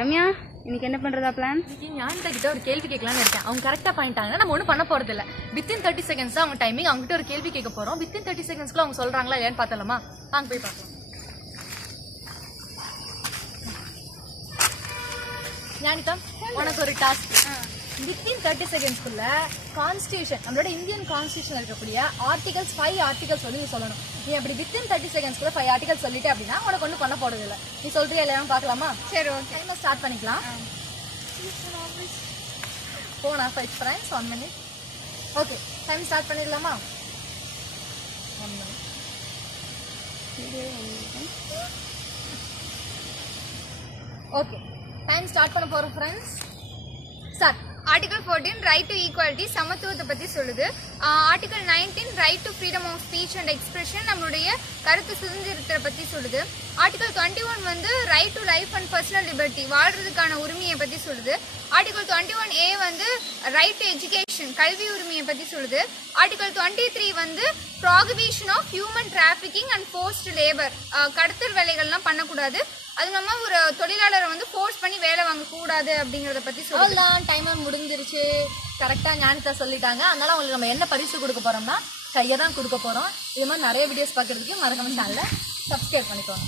ரம்யா, இன்னைக்கு என்ன பண்றதா பிளான்? ஞானிதா கிட்ட ஒரு கேள்வி கேட்கலான்னு இருக்கேன். அவங்க கரெக்டா பண்ணிட்டாங்கன்னா நம்ம ஒன்றும் பண்ண போறது இல்லை. வித்தின் 30 seconds தான் அவங்க டைமிங். அவங்க கிட்ட ஒரு கேள்வி கேட்க போறோம். வித்தின் 30 secondsக்குள்ள அவங்க சொல்றாங்களா இல்லையான்னு பார்த்தலாமா? வாங்க போய் பார்க்கலாம். ஞானிதா, உனக்கு ஒரு டாஸ்க். வித்தின் 30 secondsக்குள்ள கான்ஸ்டியூஷன், நம்மளோட இந்தியன் கான்ஸ்டியூஷன் இருக்கக்கூடிய ஆர்டிகல்ஸ் 5 ஆர்டிகல்ஸ் வந்து நீ சொல்லணும். நீ அப்படி வித்தின் 30 secondsக்குள்ள 5 ஆர்டிகல்ஸ் சொல்லிட்டு அப்படின்னா உனக்கு ஒன்றும் பண்ண போறது இல்லை. நீ சொல்றியா இல்லையான்னு பார்க்கலாமா? சரி, ஓகே. டைமை ஸ்டார்ட் பண்ணிக்கலாம். போனா 5 friends 1 minute. Okay, time start பண்ணிடலாமா? 1 minute. ஓகே, டைம் ஸ்டார்ட் பண்ண போறோம் friends. Start. Article 14 right to equality, சமத்துவத்தை பற்றி சொல்லுது. Article 19 right to freedom of speech and expression, நம்மளுடைய கருத்து சுதந்திரத்தை பற்றி சொல்லுது. ஆர்டிகல் 21 வந்து right to life and personal liberty, வாழ்றதுக்கான உரிமையை பற்றி சொல்லுது. ஆர்டிகல் 21A வந்து ரைட் டு எஜுகேஷன், கல்வி உரிமையை பற்றி சொல்லுது. ஆர்டிகல் 23 வந்து prohibition of human trafficking and forced labour, கடத்தல் வேலைகள்லாம் பண்ணக்கூடாது. அது இல்லாம ஒரு தொழிலாளரை வந்து ஃபோர்ஸ் பண்ணி வேலை வாங்க கூடாது அப்படிங்கறத பத்தி சொல்லலாம். டைமர் முடிஞ்சிருச்சு. கரெக்டா ஞானிதா சொல்லிட்டாங்க. அதனால உங்களுக்கு நம்ம என்ன பரிசு கொடுக்க போறோம்னா கையை தான் கொடுக்க போறோம். இது மாதிரி நிறைய வீடியோஸ் பார்க்கறதுக்கு மறக்காம சேனலை சப்ஸ்கிரைப் பண்ணிக்கோங்க.